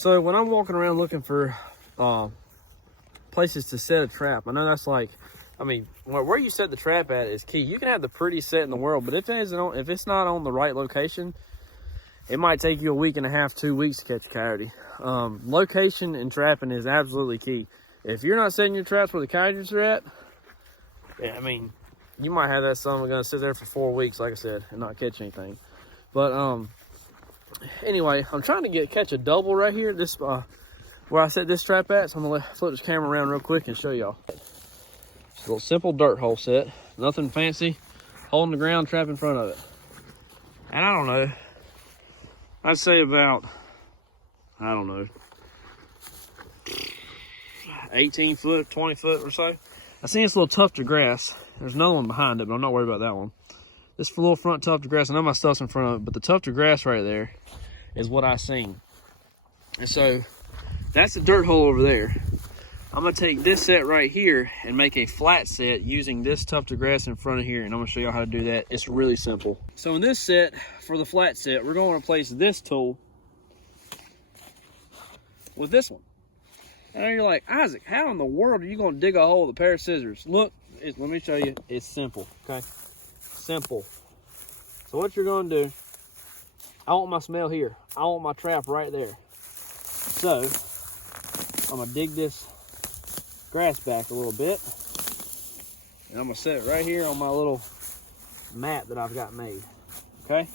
So when I'm walking around looking for places to set a trap, I know that's like, I mean, where you set the trap at is key. You can have the prettiest set in the world, but if it's not on the right location, it might take you a week and a half, 2 weeks to catch a coyote. Location and trapping is absolutely key. If you're not setting your traps where the coyotes are at, yeah, I mean, you might have that son of a gun sit there for 4 weeks, like I said, and not catch anything. But anyway, I'm trying to catch a double right here. This where I set this trap at. So I'm gonna flip this camera around real quick and show y'all. Just a little simple dirt hole set, nothing fancy. Hole in the ground, trap in front of it. And I don't know, I'd say about, I don't know, 18 foot, 20 foot or so. I seen this little tuft of grass. There's another one behind it, but I'm not worried about that one. This little front tuft of grass, I know my stuff's in front of it, but the tuft of grass right there is what I seen. And so that's the dirt hole over there. I'm gonna take this set right here and make a flat set using this tuft of grass in front of here, and I'm gonna show you how to do that. It's really simple. So in this set, for the flat set, we're going to replace this tool with this one. And you're like, Isaac, how in the world are you gonna dig a hole with a pair of scissors? Look, let me show you. It's simple, okay? Simple. So what you're gonna do, I want my smell here. I want my trap right there. So I'm gonna dig this grass back a little bit, and I'm gonna set it right here on my little mat that I've got made, okay?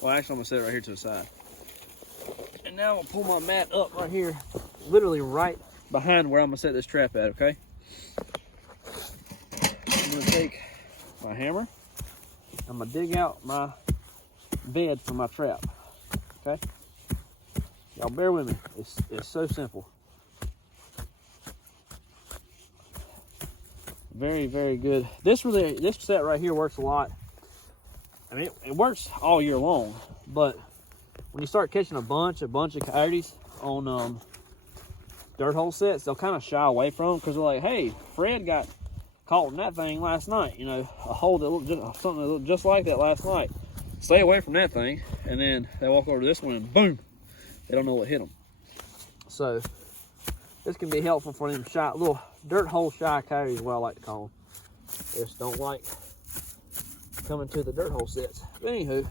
Well, actually, I'm gonna set it right here to the side. And now I'm gonna pull my mat up right here, literally right behind where I'm gonna set this trap at, okay? I'm gonna take my hammer. I'm gonna dig out my bed for my trap, okay? Y'all bear with me, it's so simple. Very, very good. This set right here works a lot. I mean, it works all year long, but when you start catching a bunch of coyotes on dirt hole sets, they'll kind of shy away from them because they're like, hey, Fred got caught in that thing last night, you know, a hole that looked something that looked just like that last night. Stay away from that thing, and then they walk over to this one and boom, they don't know what hit them. So this can be helpful for them shy, little dirt hole shy coyotes is what I like to call them. They just don't like coming to the dirt hole sets. But anywho,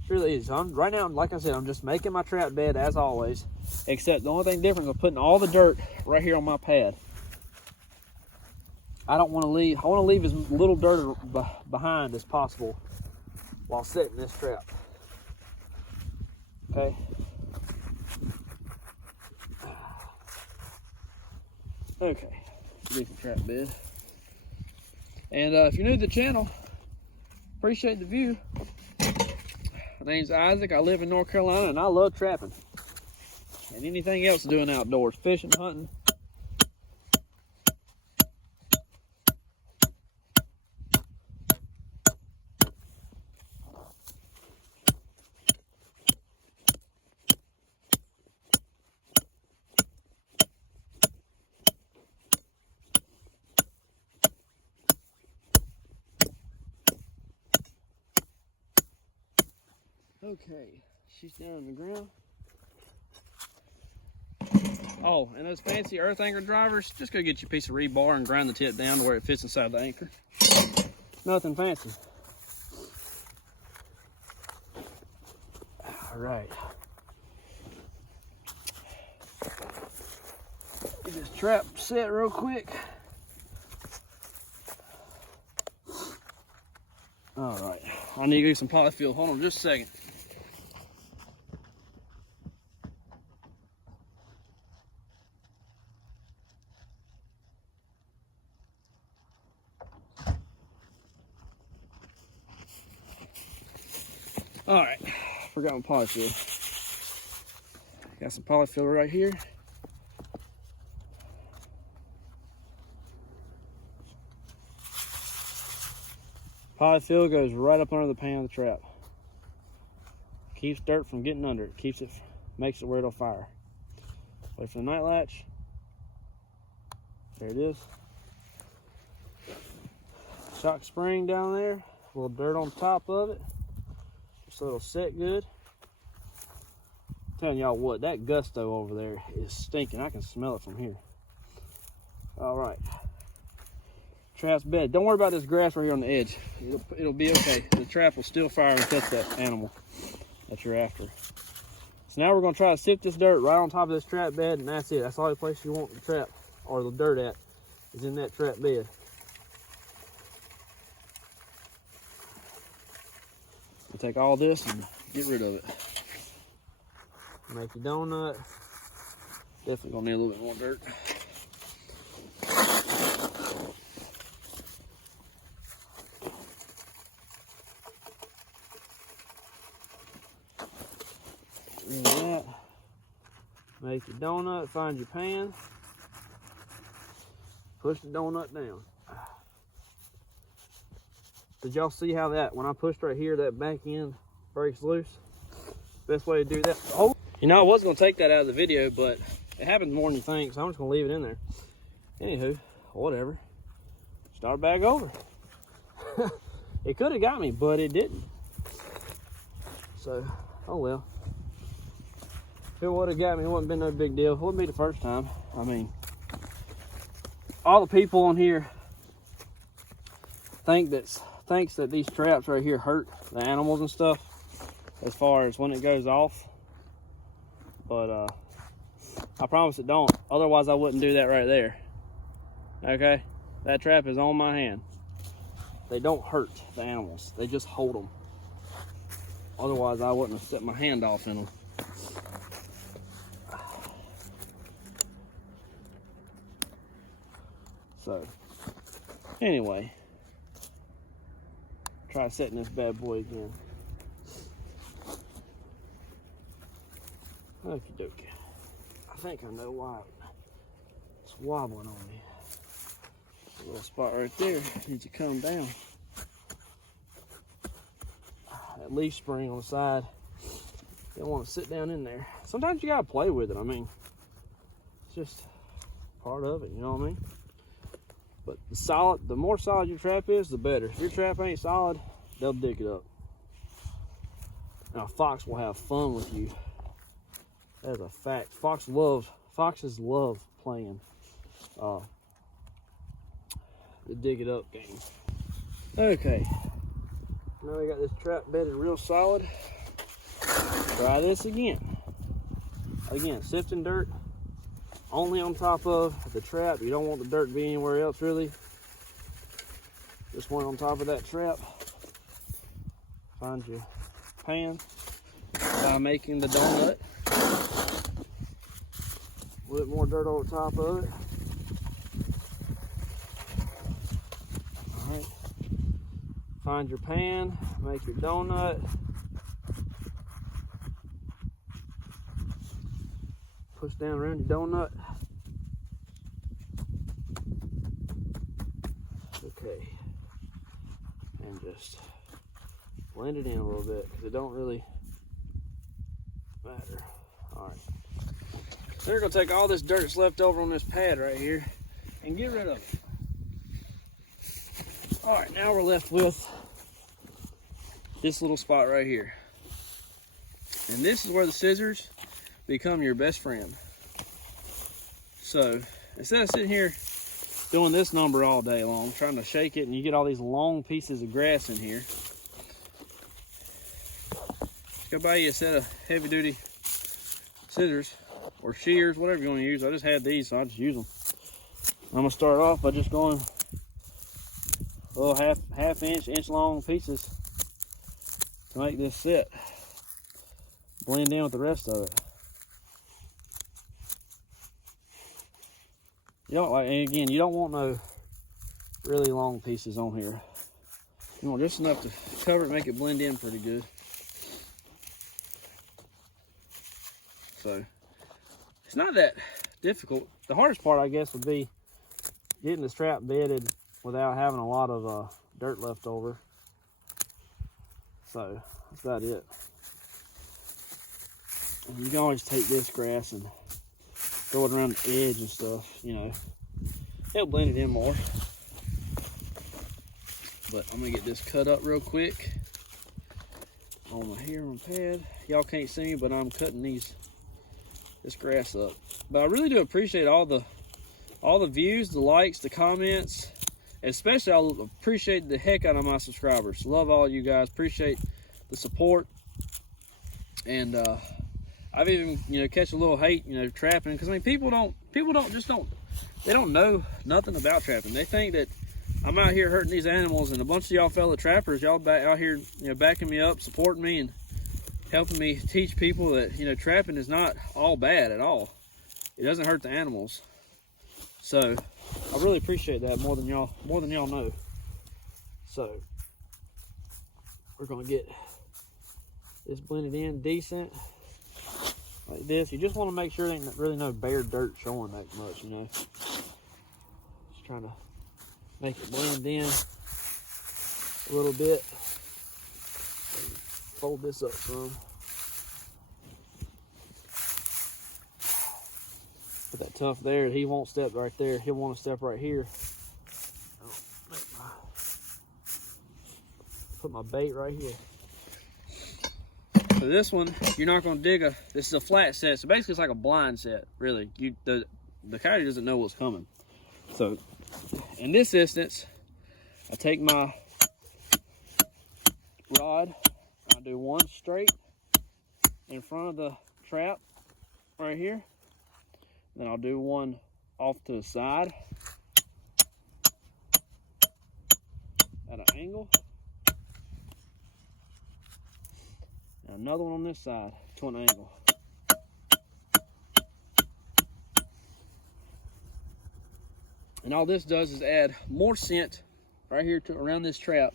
it's really easy. So right now, like I said, I'm just making my trap bed as always, except the only thing different is I'm putting all the dirt right here on my pad. I want to leave as little dirt behind as possible while setting this trap. Okay. Okay, decent trap bed. And if you're new to the channel, appreciate the view. My name's Isaac. I live in North Carolina, and I love trapping and anything else doing outdoors, fishing, hunting. Okay, she's down on the ground. Oh, and those fancy earth anchor drivers, just go get you a piece of rebar and grind the tip down to where it fits inside the anchor. Nothing fancy. All right. Get this trap set real quick. All right, I need to get some polyfill. Hold on just a second. All right, forgot my polyfill. Got some polyfill right here. Polyfill goes right up under the pan of the trap. Keeps dirt from getting under it. Makes it where it'll fire. Wait for the night latch. There it is. Shock spring down there. A little dirt on top of it, so it'll set good. telling y'all what, that gusto over there is stinking. I can smell it from here. All right. Trap's bed. Don't worry about this grass right here on the edge. It'll be okay. The trap will still fire and catch that animal that you're after. So now we're gonna try to sift this dirt right on top of this trap bed, and that's it. That's the only place you want the trap or the dirt at, is in that trap bed. We'll take all this and get rid of it. Make your donut. Definitely gonna need a little bit more dirt. Do that. Make your donut, find your pan. Push the donut down. Did y'all see how that, when I pushed right here, that back end breaks loose? Best way to do that. Oh, you know, I was gonna take that out of the video, but it happens more than you think, so I'm just gonna leave it in there. Anywho, whatever. Start back over. It could have got me, but it didn't. So, oh well. If it would have got me, it wouldn't been no big deal. It wouldn't be the first time. I mean, all the people on here thinks that these traps right here hurt the animals and stuff as far as when it goes off. But I promise it don't. Otherwise I wouldn't do that right there. Okay? That trap is on my hand. They don't hurt the animals. They just hold them. Otherwise I wouldn't have set my hand off in them. So, anyway, try setting this bad boy again. Okie dokie. I think I know why it's wobbling on me. A little spot right there needs to come down. That leaf spring on the side, don't want to sit down in there. Sometimes you gotta play with it. I mean, it's just part of it, you know what I mean? But the more solid your trap is, the better. If your trap ain't solid, they'll dig it up. Now, a fox will have fun with you. That's a fact. Foxes love playing the dig it up game. Okay, now we got this trap bedded real solid. Try this again. Again, sifting dirt only on top of the trap. You don't want the dirt to be anywhere else really. Just one on top of that trap. Find your pan by making the donut. A little bit more dirt over top of it. Alright. Find your pan, make your donut. Push down around your donut. Okay. And just blend it in a little bit because it don't really matter. Alright. So we're going to take all this dirt that's left over on this pad right here and get rid of it. Alright, now we're left with this little spot right here. And this is where the scissors become your best friend. So instead of sitting here doing this number all day long, trying to shake it, and you get all these long pieces of grass in here, just go buy you a set of heavy duty scissors or shears, whatever you want to use. I just had these, so I just use them. I'm gonna start off by just going little half inch long pieces to make this sit. Blend in with the rest of it. You don't like, and again, you don't want no really long pieces on here. You want just enough to cover it, make it blend in pretty good. So it's not that difficult. The hardest part, I guess, would be getting this trap bedded without having a lot of dirt left over. So that's about it. And you can always take this grass and throw it around the edge and stuff, you know. It'll blend it in more. But I'm gonna get this cut up real quick on my pad. Y'all can't see me, but I'm cutting these this grass up. But I really do appreciate all the views, the likes, the comments. Especially, I appreciate the heck out of my subscribers. Love all you guys. Appreciate the support. And I've even, you know, catch a little hate, you know, trapping. Because I mean, people don't they don't know nothing about trapping. They think that I'm out here hurting these animals, and a bunch of y'all fellow trappers, y'all out here, you know, backing me up, supporting me, and helping me teach people that, you know, trapping is not all bad at all. It doesn't hurt the animals. So I really appreciate that more than y'all know. So we're gonna get this blended in decent like this. You just want to make sure there ain't really no bare dirt showing that much, you know. Just trying to make it blend in a little bit. Fold this up some. Put that tough there. He won't step right there. He'll want to step right here. Put my bait right here. So this one, you're not going to dig this is a flat set. So basically it's like a blind set, really. The coyote doesn't know what's coming. So in this instance, I take my rod, I do one straight in front of the trap right here. Then I'll do one off to the side at an angle. And another one on this side to an angle. And all this does is add more scent right here to around this trap.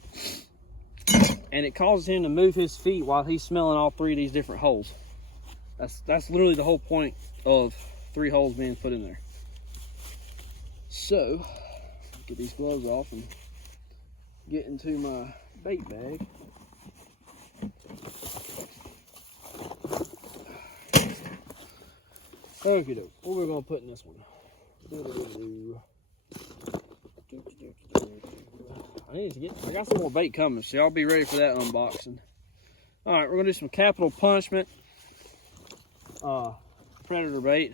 And it causes him to move his feet while he's smelling all three of these different holes. That's literally the whole point of 3 holes being put in there. So, get these gloves off and get into my bait bag. Okay, what we're gonna put in this one? I got some more bait coming, so y'all be ready for that unboxing. All right, we're gonna do some capital punishment predator bait.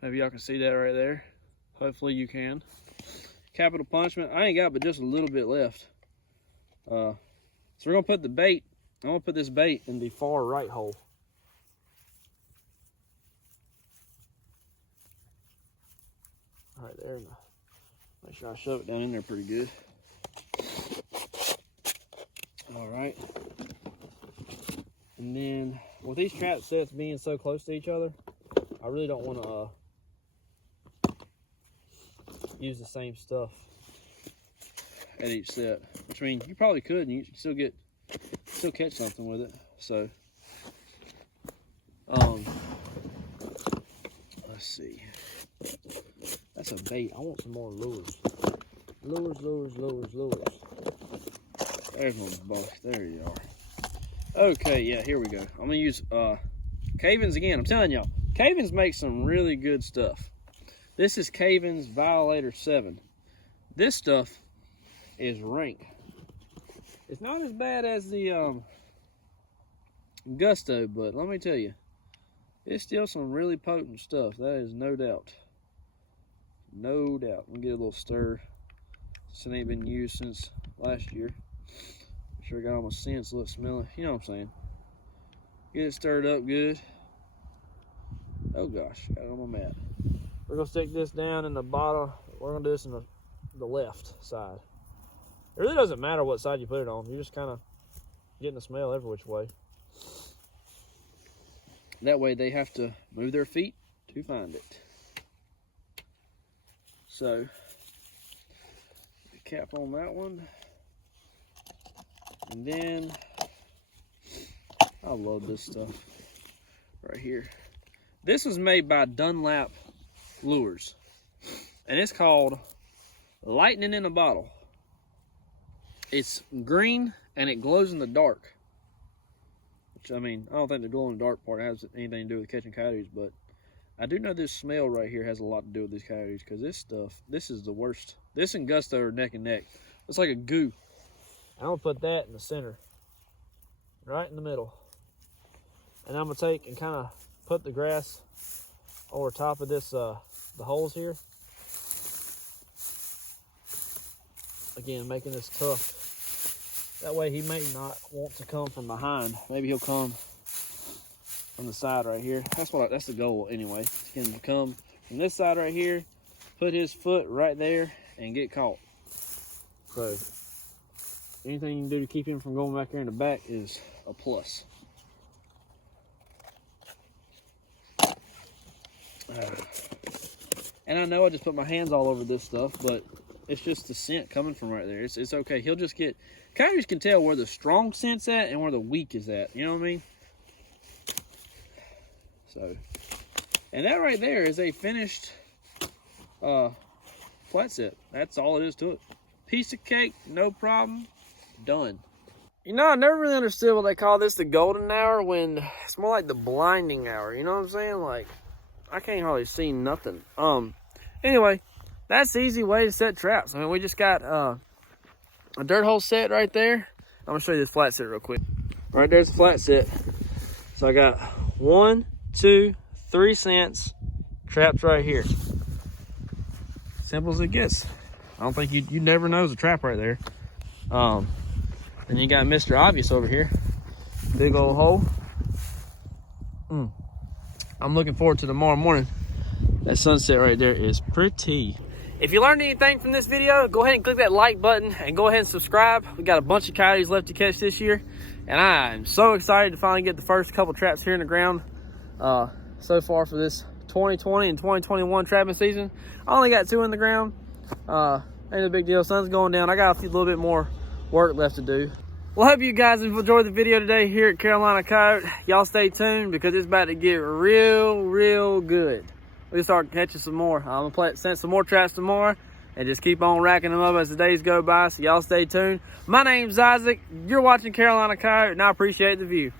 Maybe y'all can see that right there. Hopefully you can. Capital punishment. I ain't got but just a little bit left. So we're gonna put the bait. I'm gonna put this bait in the far right hole. Right there. Make sure I shove it down in there pretty good. All right. And then with these trap sets being so close to each other, I really don't want to use the same stuff at each set. Which I mean, you probably could, and you still catch something with it. So, let's see. That's a bait. I want some more lures. Lures. There's my box. There you are. Okay, yeah, here we go. I'm gonna use Cavens again. I'm telling y'all, Cavens make some really good stuff. This is Cavens Violator 7. This stuff is rank. It's not as bad as the Gusto, but let me tell you, it's still some really potent stuff. That is no doubt. No doubt. I'm gonna get a little stir. This ain't been used since last year. Sure got all my scents, look, smelling. You know what I'm saying. Get it stirred up good. Oh gosh, got it on my mat. We're gonna stick this down in the bottom. We're gonna do this in the left side. It really doesn't matter what side you put it on. You're just kind of getting the smell every which way. That way they have to move their feet to find it. So, the cap on that one. And then, I love this stuff right here. This was made by Dunlap Lures. And it's called Lightning in a Bottle. It's green and it glows in the dark. Which, I mean, I don't think the glow in the dark part has anything to do with catching coyotes, but I do know this smell right here has a lot to do with these coyotes, because this stuff, this is the worst. This and Gusto are neck and neck. It's like a goo. I'm gonna put that in the center, right in the middle. And I'm gonna take and kind of put the grass over top of this, the holes here. Again, making this tough. That way he may not want to come from behind. Maybe he'll come from the side right here. That's the goal anyway. He can come from this side right here, put his foot right there, and get caught. So anything you can do to keep him from going back there in the back is a plus. And I know I just put my hands all over this stuff, but it's just the scent coming from right there. It's okay. He'll just get... Coyotes can tell where the strong scent's at and where the weak is at. You know what I mean? So, and that right there is a finished flat set. That's all it is to it. Piece of cake, no problem, done. You know, I never really understood what they call this, the golden hour, when it's more like the blinding hour. You know what I'm saying? Like, I can't hardly see nothing. Anyway, that's the easy way to set traps. I mean, we just got a dirt hole set right there. I'm gonna show you this flat set real quick. Right there's the flat set. So I got 1, 2, 3 scents trapped right here. Simple as it gets. I don't think you never know there's a trap right there. Then you got Mr. Obvious over here. Big old hole. I'm looking forward to tomorrow morning. That sunset right there is pretty. If you learned anything from this video, go ahead and click that like button and go ahead and subscribe. We got a bunch of coyotes left to catch this year, and I'm so excited to finally get the first couple traps here in the ground so far for this 2020 and 2021 trapping season. I only got 2 in the ground. Ain't a big deal. Sun's going down. I got a little bit more work left to do. Well, I hope you guys have enjoyed the video today here at Carolina Coyote. Y'all stay tuned because it's about to get real good. We'll start catching some more. I'm gonna send some more traps tomorrow and just keep on racking them up as the days go by. So y'all stay tuned. My name's Isaac. You're watching Carolina Coyote, and I appreciate the view.